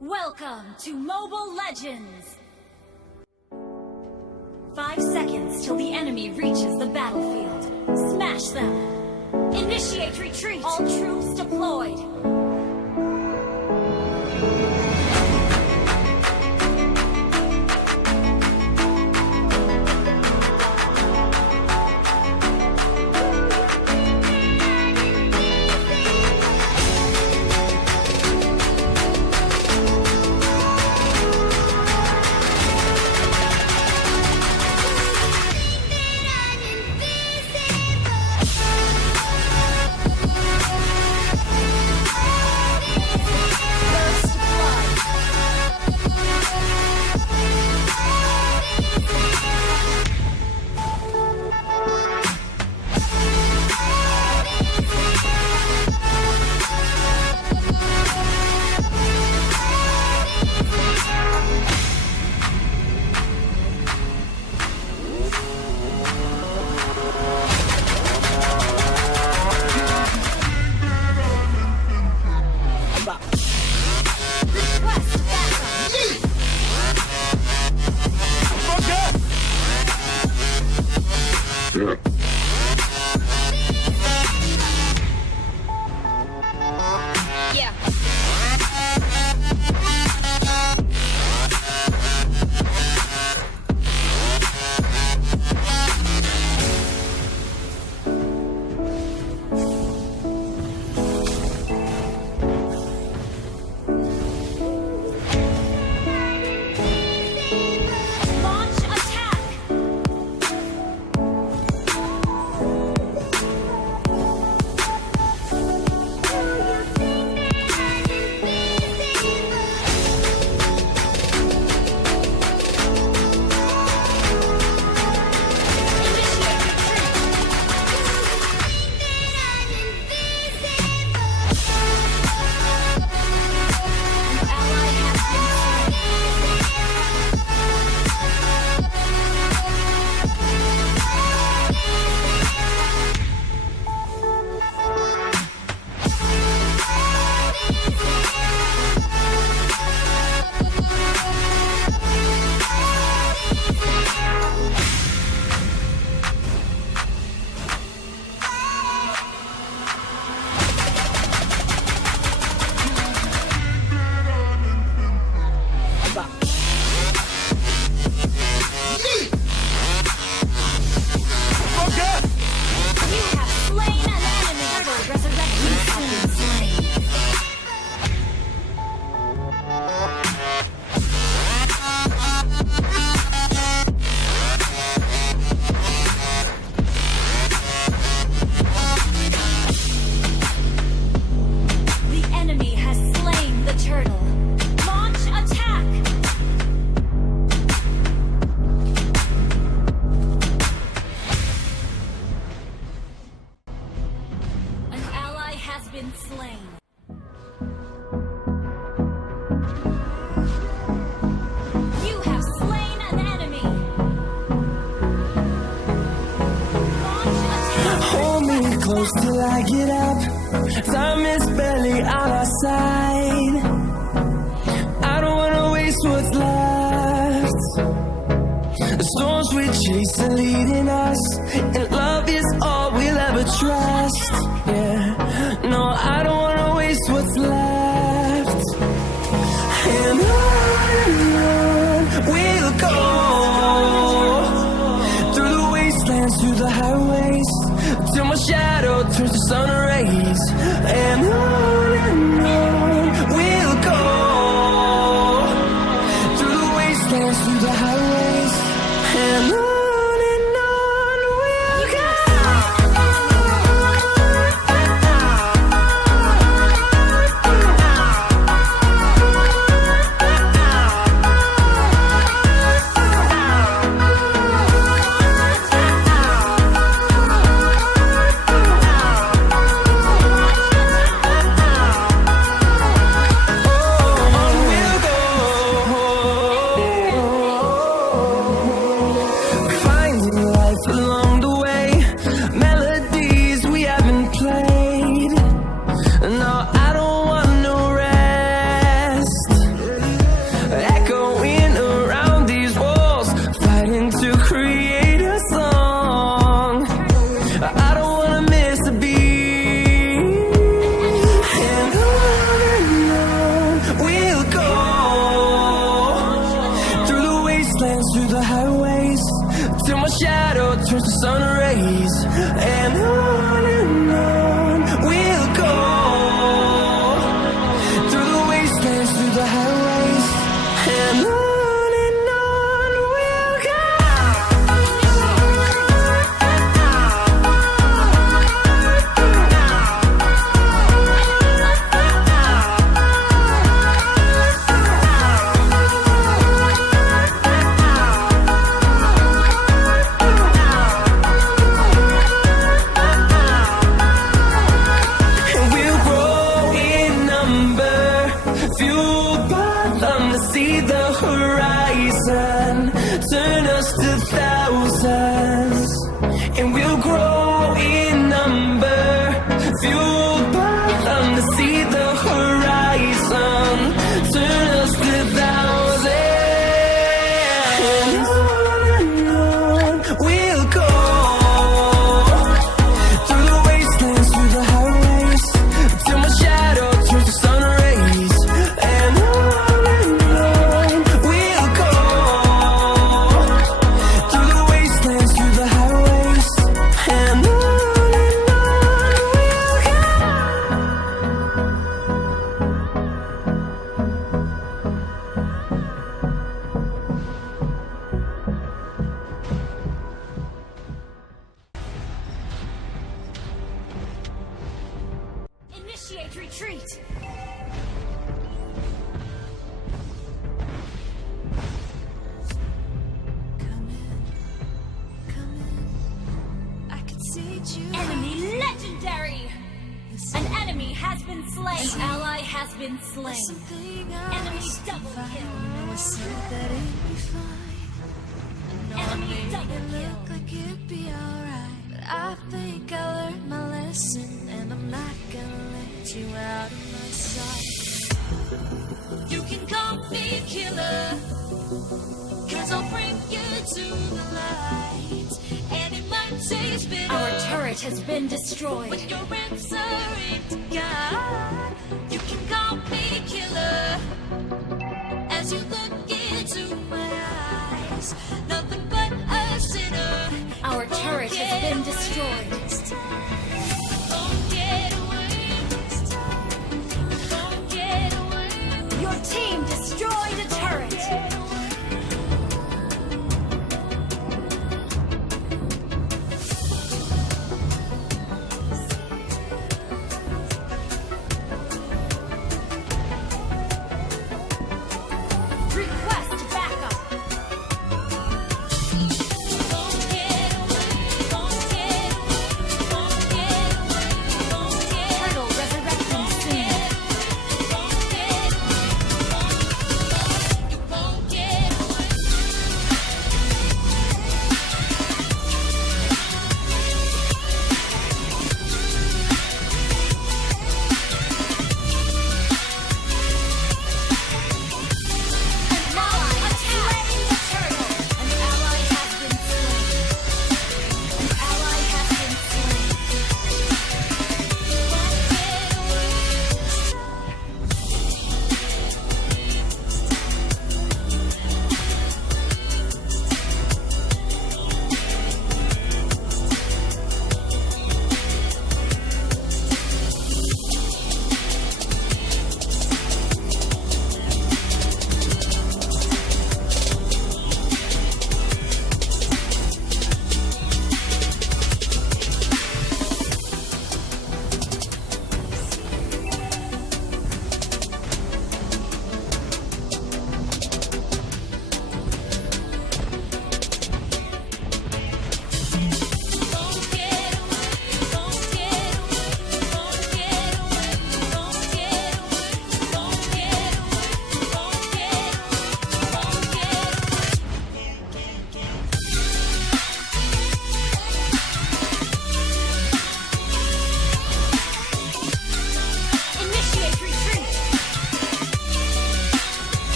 Welcome to Mobile Legends! 5 seconds till the enemy reaches the battlefield. Smash them! Initiate retreat! All troops deployed! Been slain. You have slain an enemy. Launch attack. Hold me close till I get up. Time is barely on our side. I don't wanna waste what's left. The storms we chase are leading us, and love is all we'll ever trust. Yeah. No, I don't wanna waste what's left. And on we'll go, through the wastelands, through the highways, till my shadow turns to sun rays. And on we'll go, through the wastelands, through the highways. And on. fueled by them to see the horizon, turn us to thousands, and we'll grow in number. Fueled by them to see the horizon, turn us to thousands, and on we'll go. Through the wastelands, through the highways, till my shadow turns to sun rays. And on we'll go. Through the wastelands, through the highways, and on we'll go. Initiate retreat! I could see you. Enemy legendary! An enemy has been slain. An ally has been slain. Something Enemy double kill. I said that it'd be fine. I know I Enemy made double it kill. look like it'd be alright, but I think I learned my lesson, and I'm not gonna let you out of my sight. You can call me killer, 'cause I'll bring you to the light, and it might taste bitter. Our turret has been destroyed. When you're answering to God, you can call me killer. As you look into my eyes, nothing but a sinner. Our turret has been destroyed. Don't get away this time. Don't get away. Your team destroyed a turret.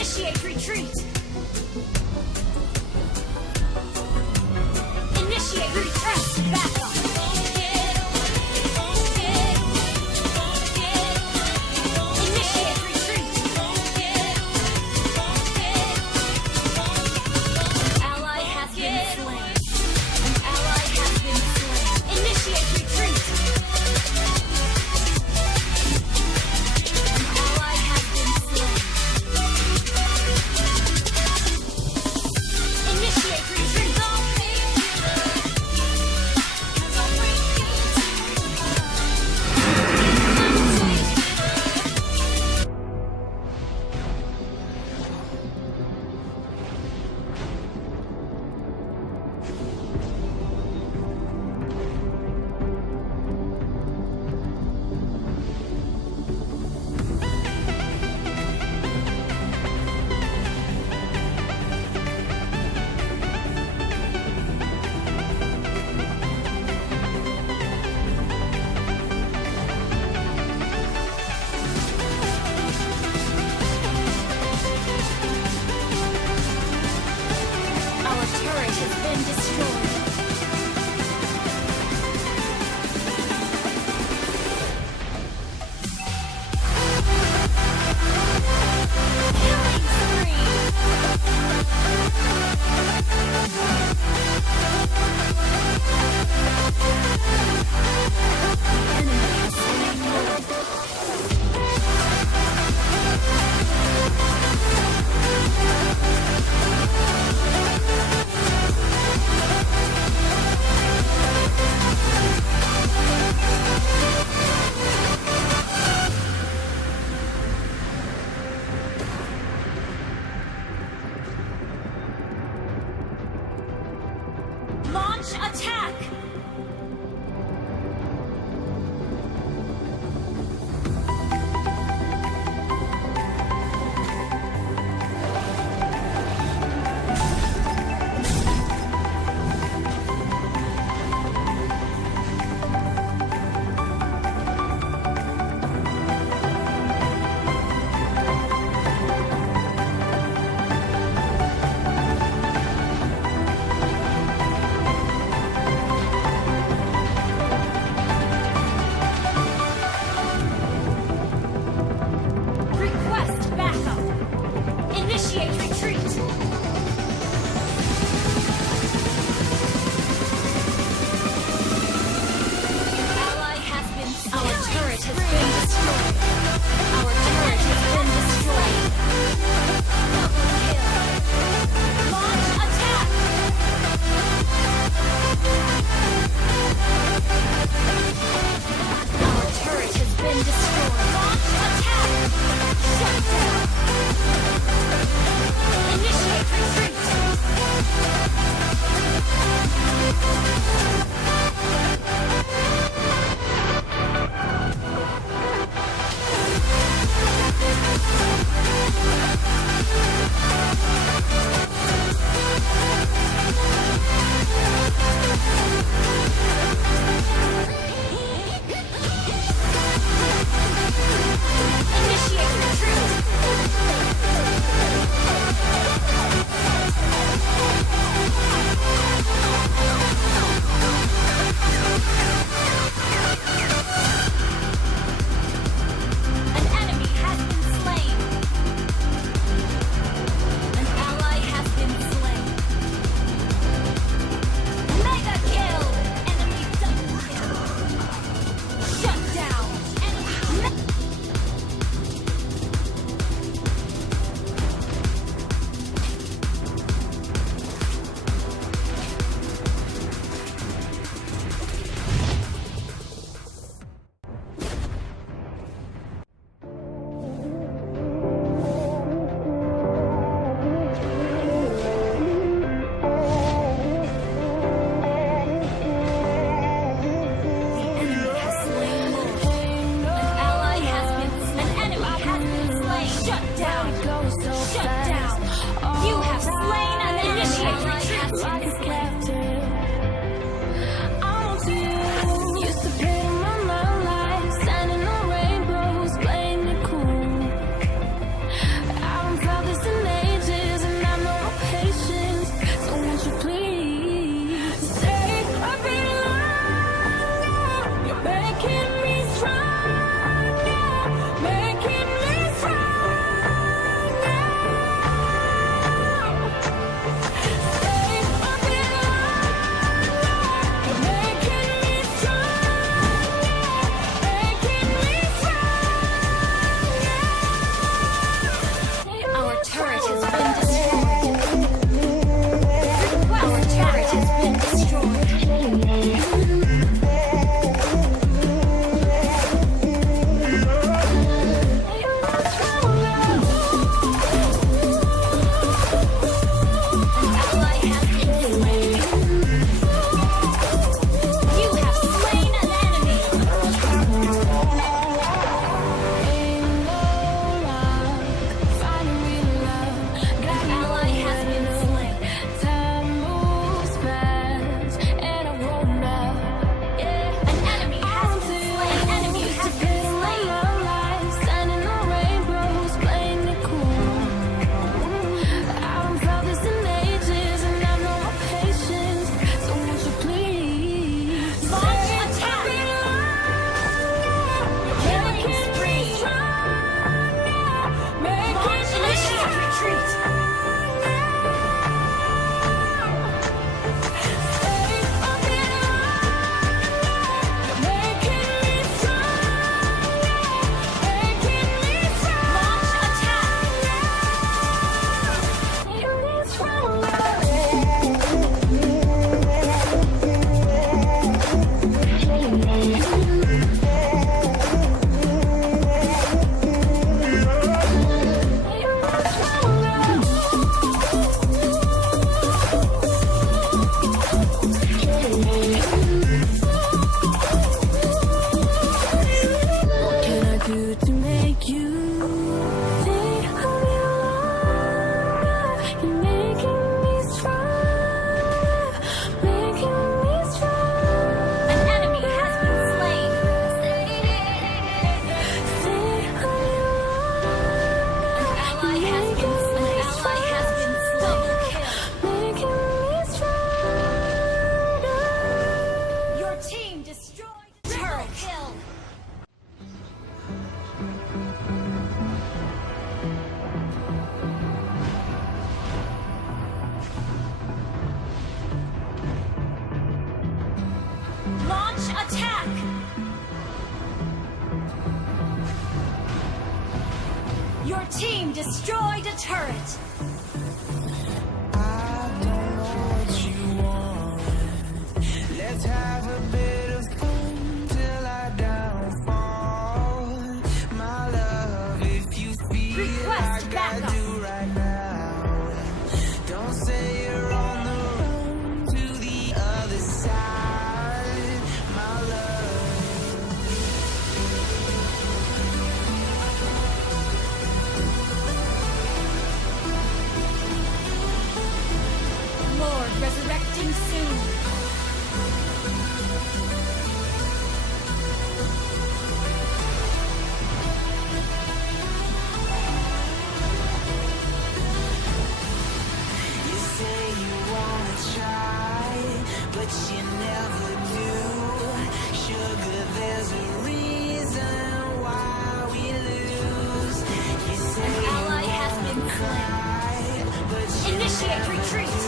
Initiate retreat. Initiate retreat. Back up. Initiate retreat. An ally has been slain. An ally has been slain. Initiate retreat. An ally has been slain. Initiate retreat. Our turret has been destroyed. Killing spree. Enemy has slain Lord. Launch attack! Request backup. Initiate retreat. An ally has been slain. Our turret has been destroyed. Our turret has been destroyed. Double kill. Launch attack. Our turret has been destroyed. Launch attack. Shut down. Initiate retreat. Initiate retreat. An enemy has been slain. An ally has been slain. Mega kill! Enemy double kill. Shut down. Enemy. This team destroyed a turret. I don't know what you want. Let's have a bit of fun till I downfall. My love, if you feel Request like I backup. do right now, don't say you're on the run to the other side. My love. Lord resurrecting soon. You say you wanna try, but you never do. Sugar, there's a reason why we lose. You say An ally you has been wanna slain. cry, but you Initiate never retreat.